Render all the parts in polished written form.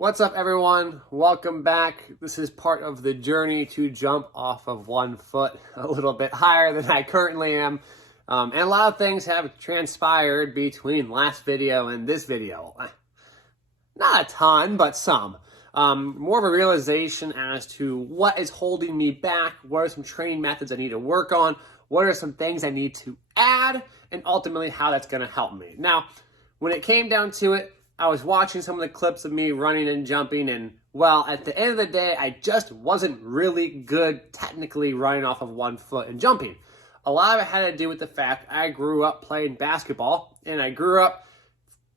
What's up, everyone? Welcome back. This is part of the journey to jump off of 1 foot a little bit higher than I currently am. And a lot of things have transpired between last video and this video. Not a ton, but some. More of a realization as to what is holding me back, what are some training methods I need to work on, what are some things I need to add, and ultimately how that's going to help me. Now, when it came down to it, I was watching some of the clips of me running and jumping, and well, at the end of the day, I just wasn't really good technically running off of 1 foot and jumping. A lot of it had to do with the fact I grew up playing basketball, and I grew up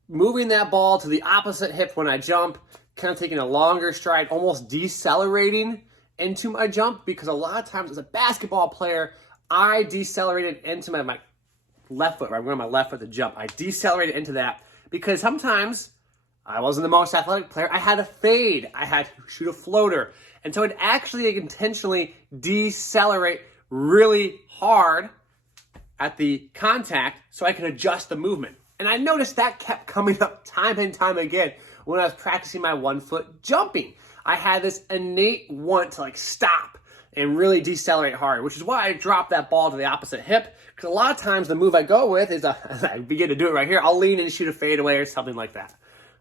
moving that ball to the opposite hip when I jump, kind of taking a longer stride, almost decelerating into my jump, because a lot of times as a basketball player, I decelerated into my left foot, right? I'm going on my left foot to jump. I decelerated into that because sometimes I wasn't the most athletic player. I had to fade. I had to shoot a floater. And so I'd actually intentionally decelerate really hard at the contact so I could adjust the movement. And I noticed that kept coming up time and time again when I was practicing my 1 foot jumping. I had this innate want to stop and really decelerate hard, which is why I dropped that ball to the opposite hip. Because a lot of times the move I go with is, as I begin to do it right here, I'll lean and shoot a fadeaway or something like that.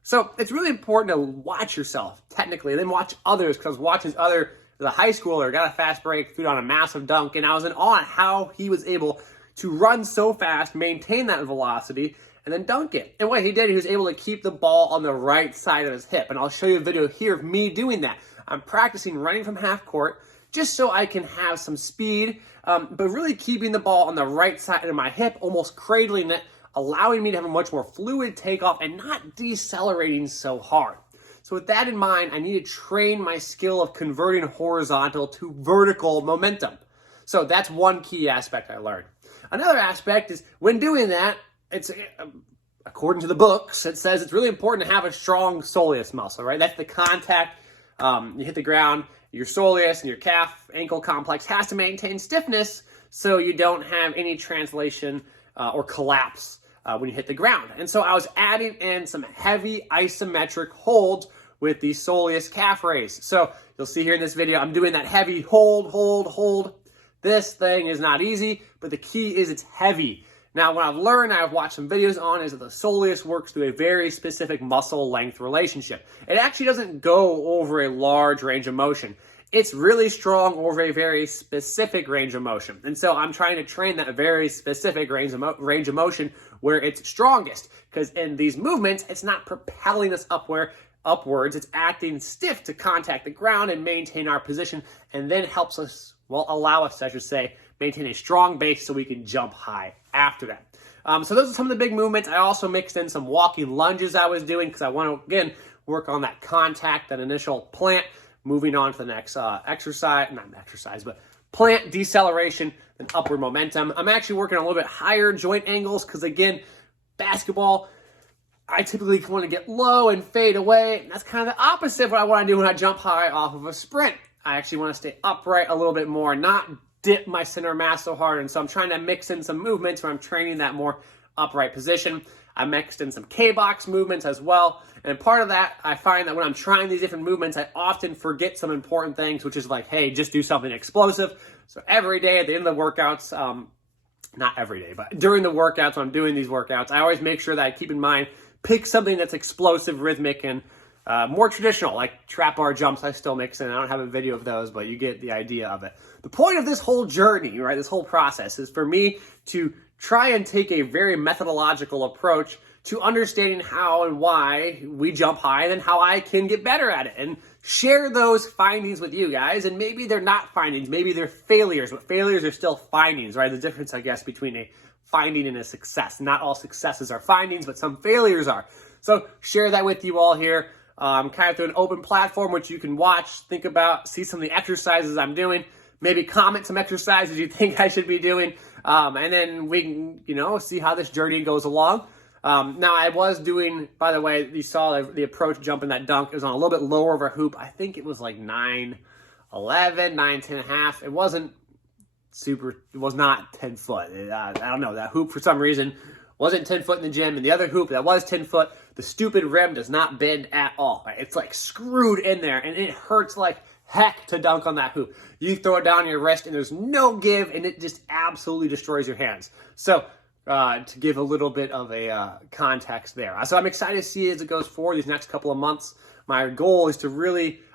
So it's really important to watch yourself technically, and then watch others, because watching the high schooler got a fast break, threw down a massive dunk, and I was in awe at how he was able to run so fast, maintain that velocity, and then dunk it. And what he did, he was able to keep the ball on the right side of his hip. And I'll show you a video here of me doing that. I'm practicing running from half court just so I can have some speed, but really keeping the ball on the right side of my hip, almost cradling it, allowing me to have a much more fluid takeoff and not decelerating so hard. So with that in mind, I need to train my skill of converting horizontal to vertical momentum. So that's one key aspect I learned. Another aspect is when doing that, it's according to the books, it says it's really important to have a strong soleus muscle, right? That's the contact. You hit the ground, your soleus and your calf ankle complex has to maintain stiffness so you don't have any translation or collapse when you hit the ground. And so I was adding in some heavy isometric holds with the soleus calf raise. So you'll see here in this video, I'm doing that heavy hold. This thing is not easy, but the key is it's heavy. Now, what I've learned, I've watched some videos on, is that the soleus works through a very specific muscle length relationship. It actually doesn't go over a large range of motion. It's really strong over a very specific range of motion. And so I'm trying to train that very specific range of motion where it's strongest. Because in these movements, it's not propelling us upwards. It's acting stiff to contact the ground and maintain our position, and then helps us, allow us, I should say, maintain a strong base so we can jump high after that. So those are some of the big movements. I also mixed in some walking lunges I was doing because I want to, again, work on that contact, that initial plant, moving on to the next plant deceleration and upward momentum. I'm actually working on a little bit higher joint angles because, again, basketball, I typically want to get low and fade away. And that's kind of the opposite of what I want to do when I jump high off of a sprint. I actually want to stay upright a little bit more, not dip my center of mass so hard. And so I'm trying to mix in some movements where I'm training that more upright position. I mixed in some K-box movements as well. And part of that, I find that when I'm trying these different movements, I often forget some important things, which is like, hey, just do something explosive. So every day at the end of the workouts, not every day, but during the workouts, when I'm doing these workouts, I always make sure that I keep in mind, pick something that's explosive, rhythmic, and more traditional, like trap bar jumps I still mix in. I don't have a video of those, but you get the idea of it. The point of this whole journey, right, this whole process is for me to try and take a very methodological approach to understanding how and why we jump high and how I can get better at it and share those findings with you guys. And maybe they're not findings, maybe they're failures, but failures are still findings, right? The difference, I guess, between a finding and a success. Not all successes are findings, but some failures are. So share that with you all here. Kind of through an open platform, which you can watch, think about, see some of the exercises I'm doing, maybe comment some exercises you think I should be doing, and then we can, see how this journey goes along. Now, I was doing, by the way, you saw the approach jump in that dunk. It was on a little bit lower of a hoop. I think it was like 9'11", 9'10 and a half. It was not 10 foot. I don't know. That hoop, for some reason, wasn't 10 foot in the gym, and the other hoop that was 10 foot, the stupid rim does not bend at all. Right? It's like screwed in there, and it hurts like heck to dunk on that hoop. You throw it down your wrist, and there's no give, and it just absolutely destroys your hands. So to give a little bit of a context there. So I'm excited to see as it goes forward these next couple of months. My goal is to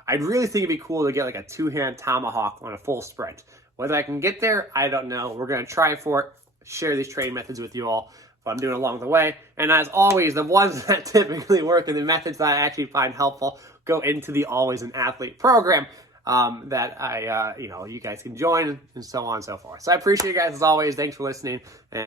I'd really think it'd be cool to get like a two-hand tomahawk on a full sprint. Whether I can get there, I don't know. We're going to try for it, share these training methods with you all, what I'm doing along the way. And as always, the ones that typically work and the methods that I actually find helpful go into the Always an Athlete program that you guys can join, and so on and so forth. So I appreciate you guys as always. Thanks for listening. And